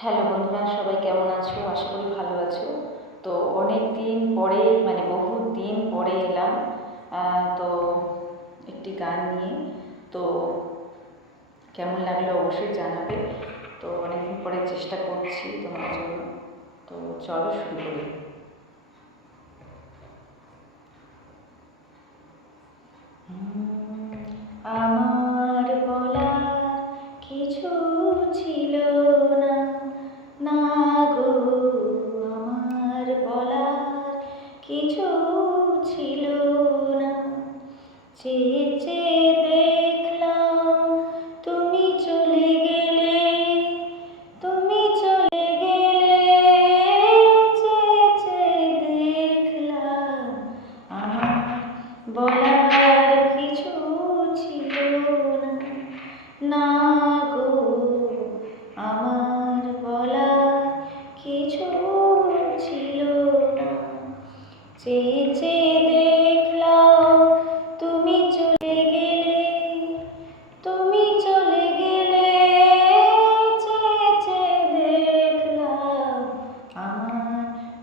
Hello বন্ধুরা, সবাই কেমন আছো? আশা করি ভালো আছো। তো অনেক দিন পরে, বহু দিন পরে এলাম তো একটি গান নিয়ে। তো কেমন লাগলো অবশ্যই জানাবে। তো অনেকদিন পরে চেষ্টা করছি তোমার জন্য। তো চলো শুরু করি। আমার বলার কিছু ছিল না, না গো, আমার বলার কিছু ছিল না। চেয়ে চেয়ে দেখলাম তুমি চলে গেলে, তুমি চলে গেলে। চেয়ে চেয়ে দেখলাম আমার বলার কিছু ছিল না, না গো, আমার বলার কিছু ছিল না। চেয়ে চেয়ে দেখলাম তুমি চলে গেলে, তুমি চলে গেলে। চেয়ে চেয়ে দেখলাম আমার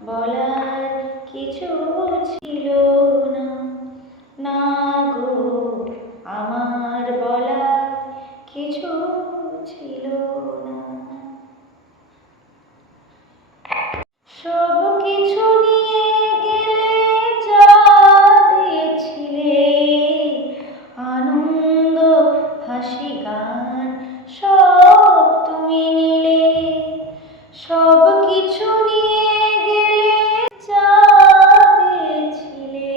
বলার কিছু ছিল না, না গো, আমার বলার কিছু ছিল না। সব কিছু নিয়ে গেলে, যা দিয়েছিলে আনন্দ হাসি গান, সব তুমি নিলে। সব কিছু নিয়ে গেলে, যা দিয়েছিলে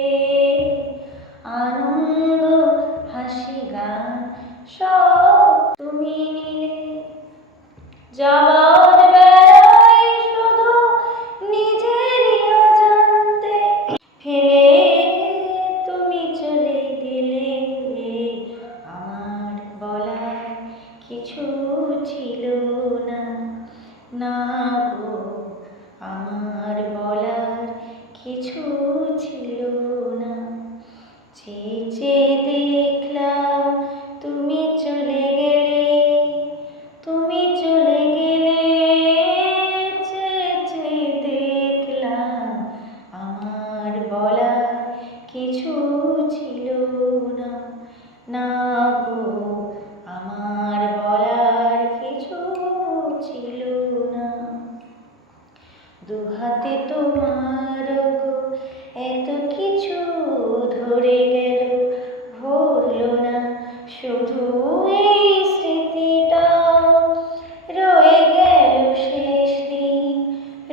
আনন্দ হাসি গান, সব তুমি নিলে। যাবার বেলায় শুধু নিজেরই অজান্তে ফেলে তুমি চলে গেলে। আমার বলার কিছু ছিল না, না গো, আমার বলার কিছু ছিল না। চেয়ে চেয়ে দেখলাম তুমি চলে গেলে, তুমি চলে গেলে। চেয়ে চেয়ে দেখলাম আমার বলার কিছু ছিল না, না গো, আমার বলার কিছু ছিল না। দুহাতে তোমার গো এত কিছু ধরে গেল, ভরলো না শুধু এই স্মৃতিটা। রয়ে গেল শেষ দিন,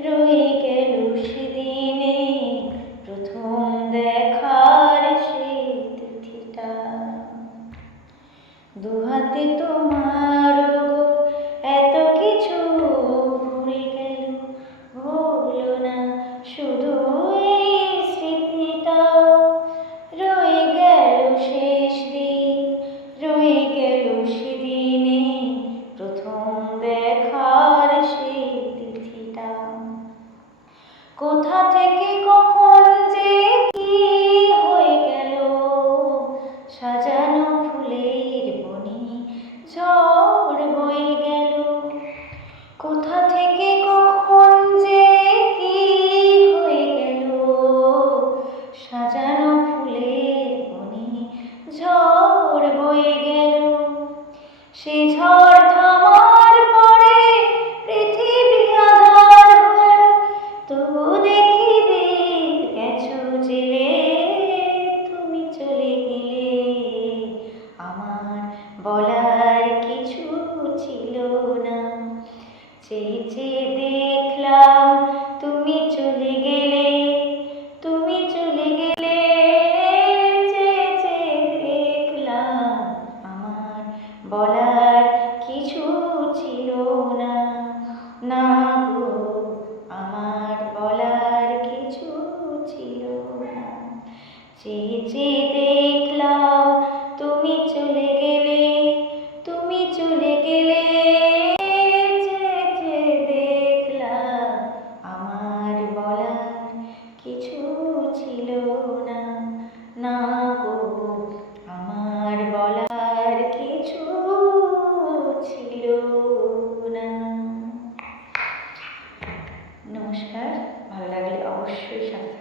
রয়ে গেল সেদিনে প্রথম দেখার সেই তিথিটা। দুহাতে তোমার গো এত কিছু ভরে গেল, ভুলো না শুধু এই স্মৃতিটা। রয়ে গেল শেষ দিন, রয়ে গেল সেদিনে প্রথম দেখার সেই তিথিটা। কোথা থেকে কখন যে কি হয়ে গেল, সাজানো ফুলের বনে ঝড় বয়ে গেল। কোথা থেকে কখন যে কি হয়ে গেল, সাজানো ফুলের বনে ঝড় বয়ে গেল। সে ঝড় থামার পরে পৃথিবী আঁধার হলো, তবু দেখি দিন গেছো জেলে। তুমি চলে গেলে, আমার বলার কিছু ছিল না। চেয়ে চেয়ে দেখলাম তুমি চলে গেলে, তুমি চলে গেলে। চেয়ে চেয়ে দেখলাম আমার বলার কিছু ছিল না, না গো, আমার বলার কিছু ছিল না। চেয়ে চেয়ে দেখলাম তুমি চলে গেলে, তুমি চলে গেলে। চেয়ে চেয়ে দেখলাম আমার বলার নমস্কার, ভালো লাগলে অবশ্যই সাথে